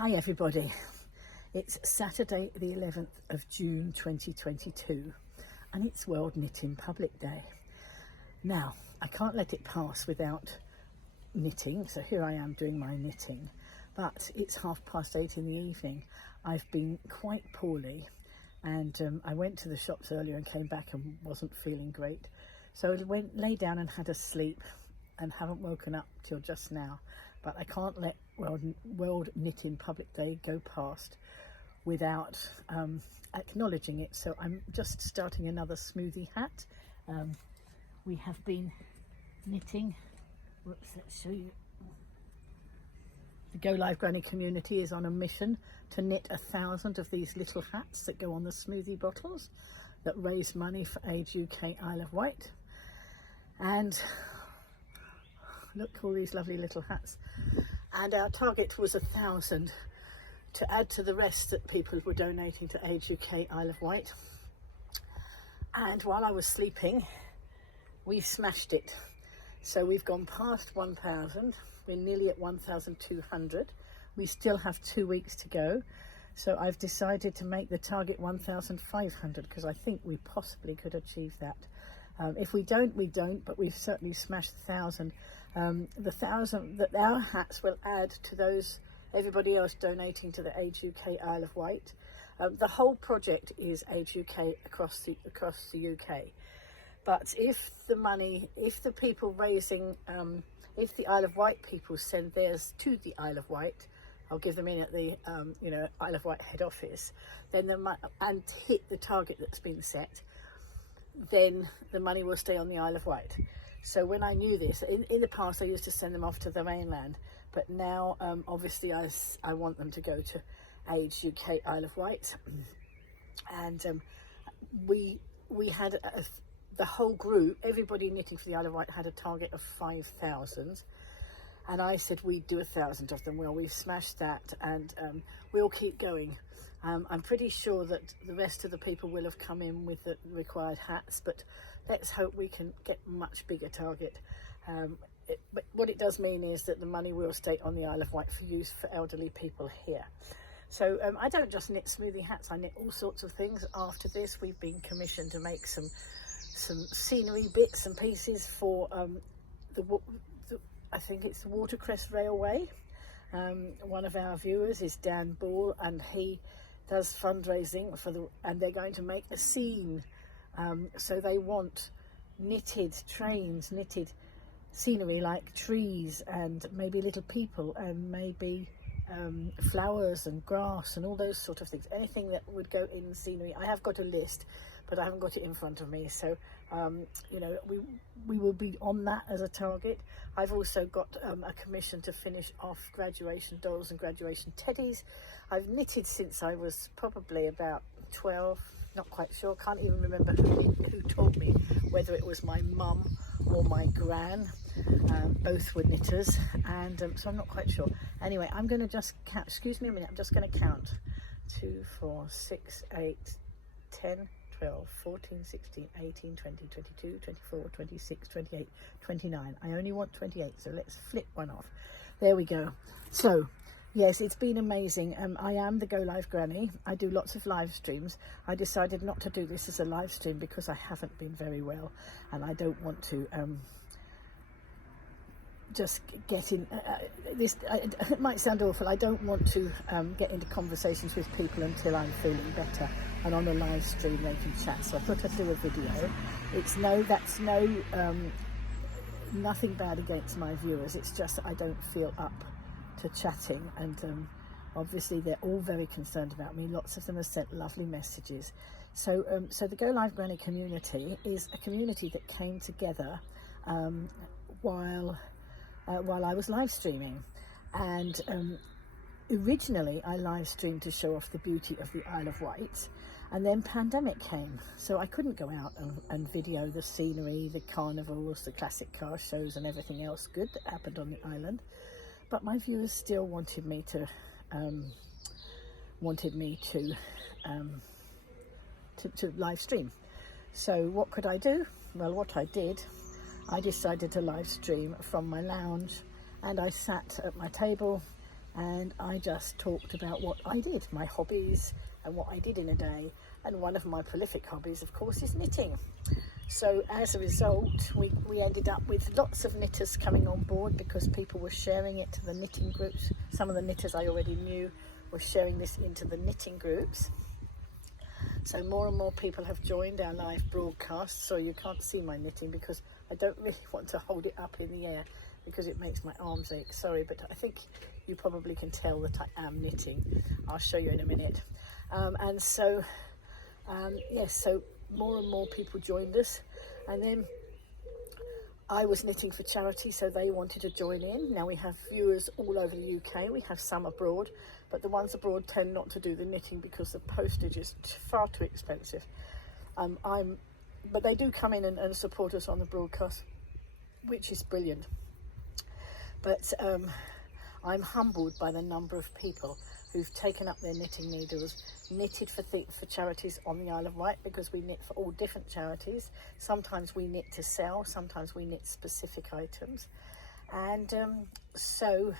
Hi everybody, it's Saturday the 11th of June 2022 and it's World Knitting Public Day. Now, I can't let it pass without knitting, so here I am doing my knitting, but it's 8:30 in the evening. I've been quite poorly and I went to the shops earlier and came back and wasn't feeling great. So I lay down and had a sleep and haven't woken up till just now. But I can't let World Knitting Public Day go past without acknowledging it. So I'm just starting another smoothie hat. We have been knitting. Whoops, let's show you. The Go Live Granny community is on a mission to knit 1,000 of these little hats that go on the smoothie bottles that raise money for Age UK Isle of Wight. And look, all these lovely little hats. And our target was 1,000 to add to the rest that people were donating to Age UK Isle of Wight. And while I was sleeping, we smashed it. So we've gone past 1,000. We're nearly at 1,200. We still have 2 weeks to go. So I've decided to make the target 1,500 because I think we possibly could achieve that. If we don't, we don't, but we've certainly smashed 1,000. The 1,000 that our hats will add to those, everybody else donating to the Age UK Isle of Wight. The whole project is Age UK across the UK. But if the people raising, if the Isle of Wight people send theirs to the Isle of Wight, I'll give them in at the Isle of Wight head office, then and hit the target that's been set, then the money will stay on the Isle of Wight. So when I knew this, in the past I used to send them off to the mainland, but now obviously I want them to go to Age UK Isle of Wight. And we had the whole group, everybody knitting for the Isle of Wight had a target of 5,000. And I said we'd do 1,000 of them. Well, we've smashed that and we'll keep going. I'm pretty sure that the rest of the people will have come in with the required hats, but let's hope we can get a much bigger target. But what it does mean is that the money will stay on the Isle of Wight for use for elderly people here. So I don't just knit smoothie hats, I knit all sorts of things. After this, we've been commissioned to make some scenery bits and pieces for I think it's the Watercress Railway. One of our viewers is Dan Ball, and he does fundraising and they're going to make a scene. So they want knitted trains, knitted scenery like trees and maybe little people and maybe flowers and grass and all those sort of things. Anything that would go in scenery. I have got a list, but I haven't got it in front of me. So, we will be on that as a target. I've also got a commission to finish off graduation dolls and graduation teddies. I've knitted since I was probably about 12, not quite sure. Can't even remember who taught me, whether it was my mum or my gran. Both were knitters, and so I'm not quite sure. Anyway, I'm going to just count. Excuse me a minute. I'm just going to count. 2, 4, 6, 8, 10, 12, 14, 16, 18, 20, 22, 24, 26, 28, 29. I only want 28, so let's flip one off. There we go. So, yes, it's been amazing. I am the Go Live Granny. I do lots of live streams. I decided not to do this as a live stream because I haven't been very well and I don't want to just get in it might sound awful. I don't want to get into conversations with people until I'm feeling better, and on a live stream they can chat. So I thought I'd do a video. That's nothing bad against my viewers. It's just I don't feel up to chatting, and obviously they're all very concerned about me. Lots of them have sent lovely messages. So the Go Live Granny community is a community that came together while I was live streaming, and originally I live streamed to show off the beauty of the Isle of Wight, and then pandemic came, so I couldn't go out and video the scenery, the carnivals, the classic car shows and everything else good that happened on the island. But my viewers still wanted me to live stream. So what could I do? Well, what I did, I decided to live stream from my lounge, and I sat at my table and I just talked about what I did, my hobbies and what I did in a day. And one of my prolific hobbies, of course, is knitting. So as a result, we ended up with lots of knitters coming on board because people were sharing it to the knitting groups. Some of the knitters I already knew were sharing this into the knitting groups. So more and more people have joined our live broadcast. So you can't see my knitting because I don't really want to hold it up in the air because it makes my arms ache. Sorry, but I think you probably can tell that I am knitting. I'll show you in a minute. Yes, so more and more people joined us, and then I was knitting for charity, so they wanted to join in. Now we have viewers all over the UK, we have some abroad, but the ones abroad tend not to do the knitting because the postage is far too expensive. But they do come in and support us on the broadcast, which is brilliant. But I'm humbled by the number of people who've taken up their knitting needles, knitted for charities on the Isle of Wight, because we knit for all different charities. Sometimes we knit to sell, sometimes we knit specific items. And so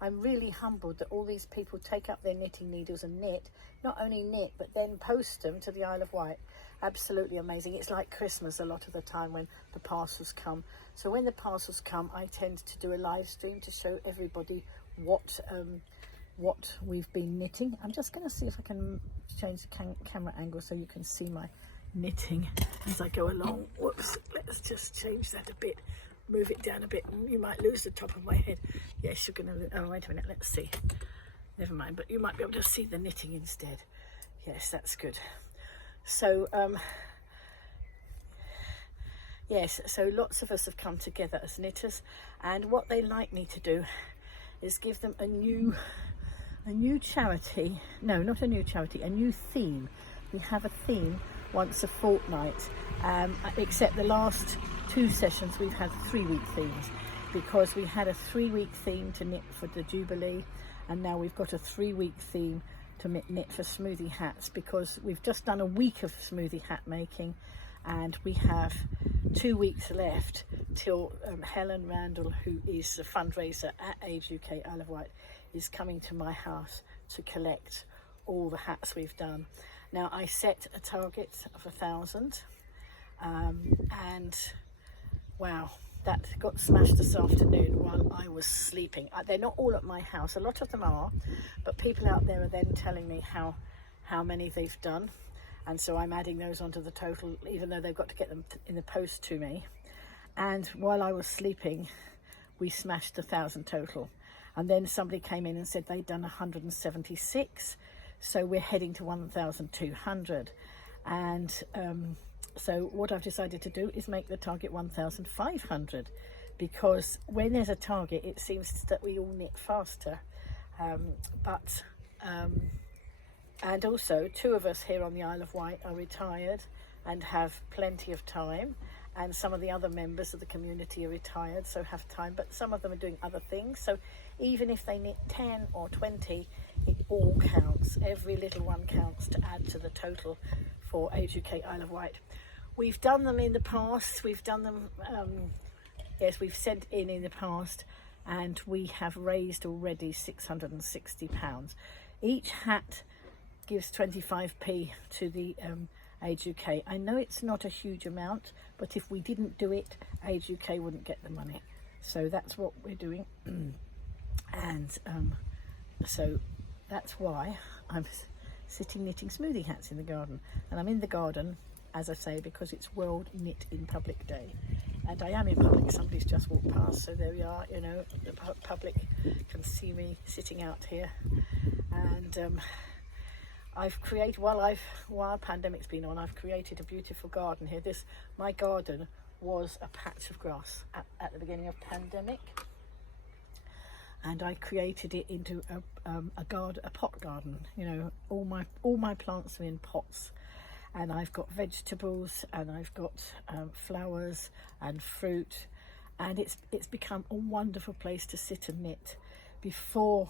I'm really humbled that all these people take up their knitting needles and knit, not only knit, but then post them to the Isle of Wight. Absolutely amazing. It's like Christmas a lot of the time when the parcels come. So when the parcels come, I tend to do a live stream to show everybody what we've been knitting. I'm just going to see if I can change the camera angle so you can see my knitting as I go along. Whoops, let's just change that a bit, move it down a bit. You might lose the top of my head. Yes, you're going to, oh wait a minute, let's see. Never mind, but you might be able to see the knitting instead. Yes, that's good. So yes, so lots of us have come together as knitters, and what they like me to do is give them a new charity. No, not a new charity, a new theme. We have a theme once a fortnight, except the last 2 sessions we've had 3-week themes, because we had a 3-week theme to knit for the Jubilee, and now we've got a 3-week theme to knit for smoothie hats, because we've just done a week of smoothie hat making, and we have 2 weeks left till Helen Randall, who is the fundraiser at Age UK Isle of Wight, is coming to my house to collect all the hats we've done. Now I set a target of 1,000, and wow, that got smashed this afternoon while I was sleeping. They're not all at my house, a lot of them are, but people out there are then telling me how many they've done, and so I'm adding those onto the total, even though they've got to get them in the post to me. And while I was sleeping, we smashed 1,000 total. And then somebody came in and said they'd done 176, so we're heading to 1,200. And so what I've decided to do is make the target 1,500, because when there's a target, it seems that we all knit faster. And also 2 of us here on the Isle of Wight are retired and have plenty of time, and some of the other members of the community are retired, so have time, but some of them are doing other things. So even if they knit 10 or 20, it all counts. Every little one counts to add to the total for Age UK Isle of Wight. We've done them in the past. We've done them, yes, we've sent in the past, and we have raised already £660. Each hat gives 25p to the Age UK. I know it's not a huge amount, but if we didn't do it, Age UK wouldn't get the money. So that's what we're doing. And so that's why I'm sitting knitting smoothie hats in the garden. And I'm in the garden, as I say, because it's World Knit in Public Day. And I am in public, somebody's just walked past, so there we are, you know, the public can see me sitting out here. And I've created, while pandemic's been on, I've created a beautiful garden here. My garden was a patch of grass at the beginning of pandemic, and I created it into a pot garden. You know, all my plants are in pots, and I've got vegetables, and I've got flowers and fruit, and it's become a wonderful place to sit and knit. Before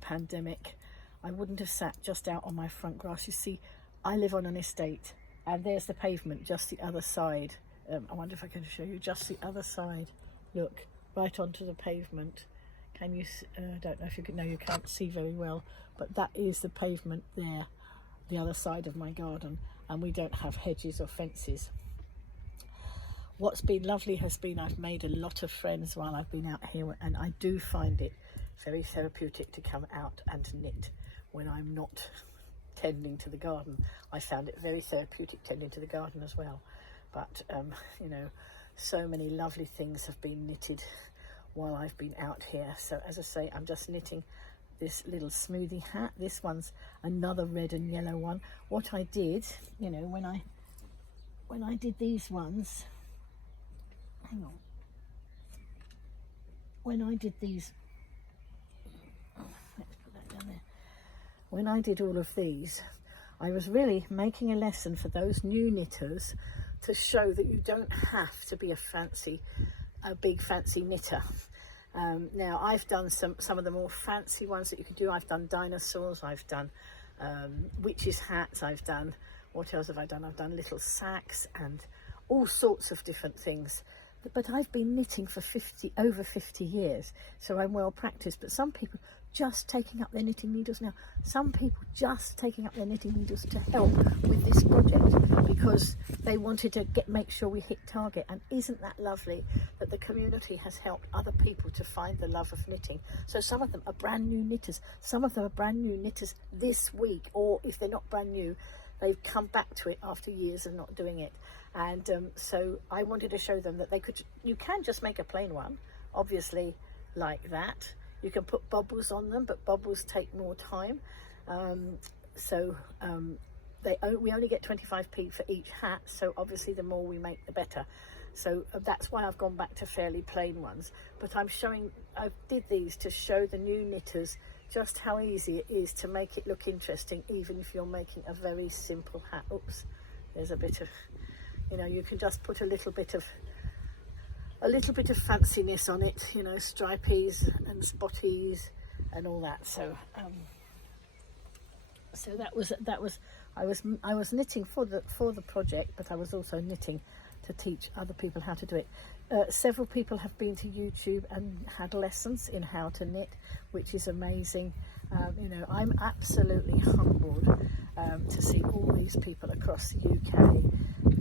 pandemic, I wouldn't have sat just out on my front grass. You see, I live on an estate, and there's the pavement just the other side. I wonder if I can show you just the other side. Look, right onto the pavement. Can you, I don't know if you can, no, you can't see very well, but that is the pavement there, the other side of my garden, and we don't have hedges or fences. What's been lovely has been I've made a lot of friends while I've been out here, and I do find it very therapeutic to come out and knit when I'm not tending to the garden. I found it very therapeutic tending to the garden as well. But, you know, so many lovely things have been knitted while I've been out here. So as I say, I'm just knitting this little smoothie hat. This one's another red and yellow one. What I did, you know, when I did these ones, hang on, when I did these, let's put that down there. When I did all of these, I was really making a lesson for those new knitters to show that you don't have to be a big fancy knitter. Now I've done some of the more fancy ones that you can do. I've done dinosaurs, I've done witches' hats, I've done, what else have I done? I've done little sacks and all sorts of different things. But I've been knitting for over 50 years, so I'm well practiced. But some people just taking up their knitting needles now. Some people just taking up their knitting needles to help with this project because they wanted to make sure we hit target. And isn't that lovely that the community has helped other people to find the love of knitting? So some of them are brand new knitters. Some of them are brand new knitters this week, or if they're not brand new, they've come back to it after years of not doing it. And so I wanted to show them that you can just make a plain one, obviously, like that. You can put bubbles on them, but bubbles take more time. We only get 25p for each hat, so obviously the more we make, the better. So that's why I've gone back to fairly plain ones. But I did these to show the new knitters just how easy it is to make it look interesting, even if you're making a very simple hat. Oops, there's a bit of, you know, you can just put a little bit of fanciness on it, you know, stripies and spotties and all that. So I was knitting for the project, but I was also knitting to teach other people how to do it. Several people have been to YouTube and had lessons in how to knit, which is amazing. You know, I'm absolutely humbled to see all these people across the UK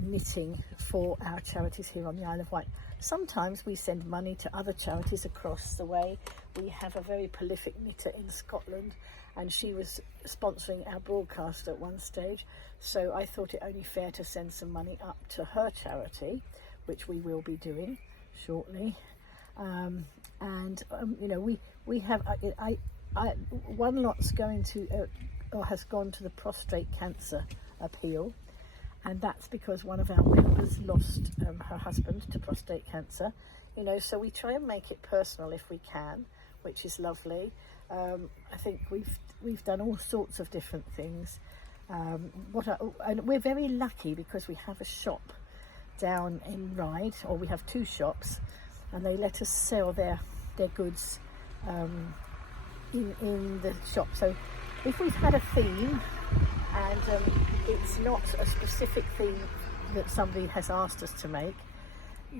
knitting for our charities here on the Isle of Wight. Sometimes we send money to other charities across the way. We have a very prolific knitter in Scotland, and she was sponsoring our broadcast at one stage. So I thought it only fair to send some money up to her charity, which we will be doing shortly. You know, we have one lot's going to or has gone to the prostate cancer appeal, and that's because one of our members lost her husband to prostate cancer. You know, so we try and make it personal if we can, which is lovely. I think we've done all sorts of different things. And we're very lucky because we have a shop down in Ryde, or we have two shops, and they let us sell their goods in the shop. So if we've had a theme and it's not a specific theme that somebody has asked us to make,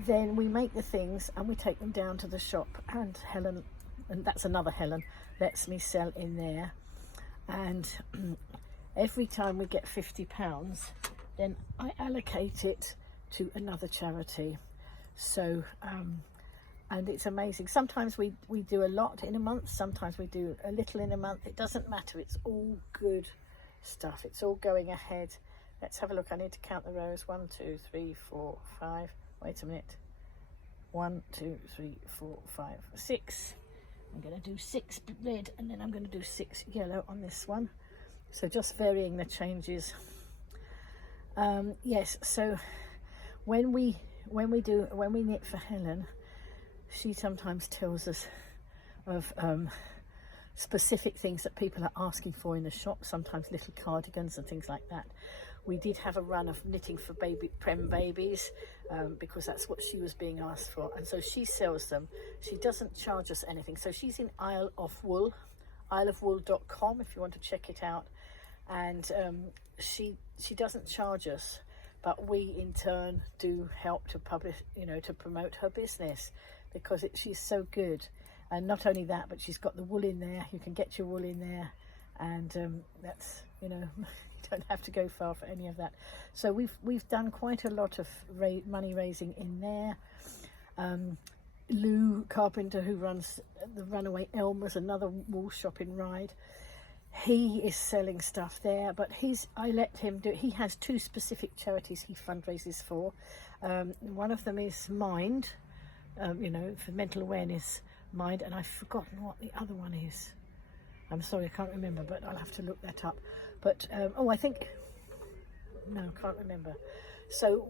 then we make the things and we take them down to the shop, and Helen, and that's another Helen, lets me sell in there. And every time we get £50, then I allocate it to another charity. So and it's amazing. Sometimes we do a lot in a month, sometimes we do a little in a month. It doesn't matter, it's all good stuff, it's all going ahead. Let's have a look. I need to count the rows. 1, 2, 3, 4, 5. Wait a minute. 1, 2, 3, 4, 5, 6. I'm going to do 6 red, and then I'm going to do 6 yellow on this one. So just varying the changes. Yes. So when we knit for Helen, she sometimes tells us of specific things that people are asking for in the shop. Sometimes little cardigans and things like that. We did have a run of knitting for prem babies because that's what she was being asked for, and so she sells them. She doesn't charge us anything. So she's in Isle of Wool, isleofwool.com if you want to check it out. And she doesn't charge us, but we in turn do help to publish, you know, to promote her business because she's so good. And not only that, but she's got the wool in there. You can get your wool in there, and that's, you know, you don't have to go far for any of that. So we've done quite a lot of money raising in there. Lou Carpenter, who runs the Runaway Elm, was another wool shop in Ryde. He is selling stuff there, but I let him do it. He has two specific charities he fundraises for. One of them is Mind, you know, for mental awareness, Mind, and I've forgotten what the other one is. I'm sorry, I can't remember, but I'll have to look that up. But I think, no, I can't remember. So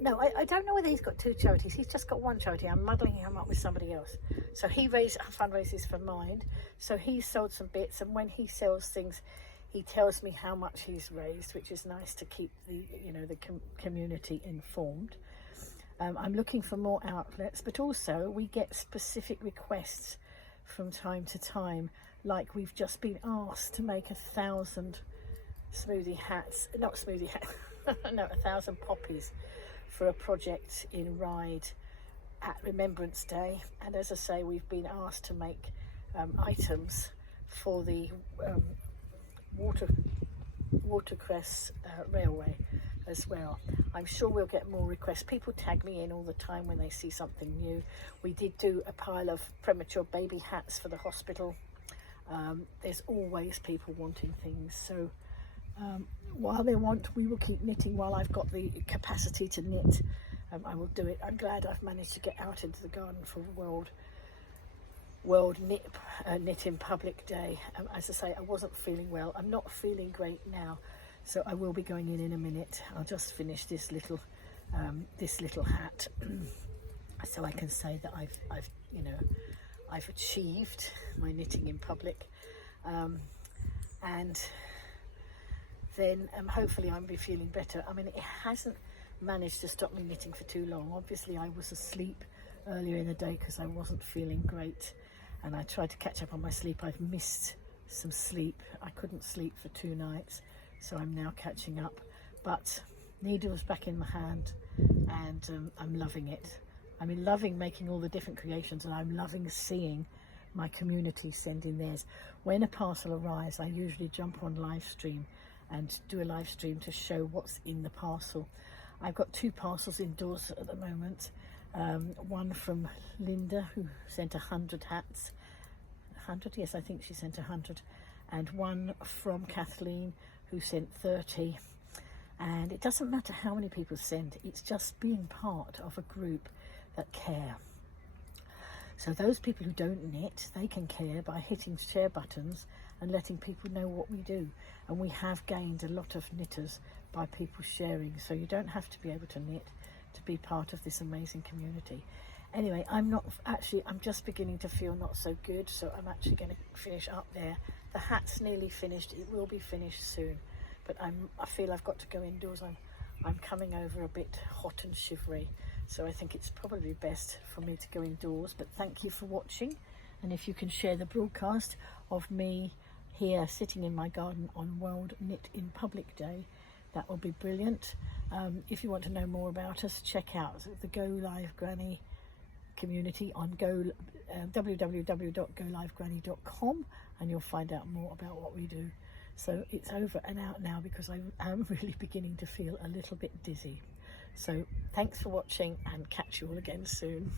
no, I don't know whether he's got two charities. He's just got one charity. I'm muddling him up with somebody else. So he fundraises for Mind. So he's sold some bits, and when he sells things, he tells me how much he's raised, which is nice to keep the community informed. I'm looking for more outlets, but also we get specific requests from time to time. Like we've just been asked to make 1,000 smoothie hats, not smoothie hats, no, 1,000 poppies for a project in Ryde at Remembrance Day. And as I say, we've been asked to make items for the Watercress Railway as well. I'm sure we'll get more requests. People tag me in all the time when they see something new. We did do a pile of premature baby hats for the hospital. There's always people wanting things, so while they want, we will keep knitting. While I've got the capacity to knit, I will do it. I'm glad I've managed to get out into the garden for World Knit in Public Day. As I say, I wasn't feeling well. I'm not feeling great now, so I will be going in a minute. I'll just finish this little hat, so I can say that I've achieved my knitting in public, and then hopefully I'll be feeling better. I mean, it hasn't managed to stop me knitting for too long. Obviously I was asleep earlier in the day because I wasn't feeling great, and I tried to catch up on my sleep. I've missed some sleep. I couldn't sleep for 2 nights, so I'm now catching up. But needle's back in my hand, and I'm loving it. I'm loving making all the different creations, and I'm loving seeing my community send in theirs. When a parcel arrives, I usually jump on live stream and do a live stream to show what's in the parcel. I've got 2 parcels indoors at the moment. One from Linda, who sent 100 hats. 100? Yes, I think she sent 100. And one from Kathleen, who sent 30. And it doesn't matter how many people send, it's just being part of a group that care. So those people who don't knit, they can care by hitting share buttons and letting people know what we do. And we have gained a lot of knitters by people sharing, so you don't have to be able to knit to be part of this amazing community. Anyway, I'm just beginning to feel not so good, so I'm actually going to finish up there. The hat's nearly finished. It will be finished soon, but I feel I've got to go indoors. I'm coming over a bit hot and shivery, so I think it's probably best for me to go indoors. But thank you for watching, and if you can share the broadcast of me here sitting in my garden on World Knit in Public Day, that will be brilliant. If you want to know more about us, check out the Go Live Granny community on www.golivegranny.com, and you'll find out more about what we do. So it's over and out now because I am really beginning to feel a little bit dizzy. So thanks for watching, and catch you all again soon.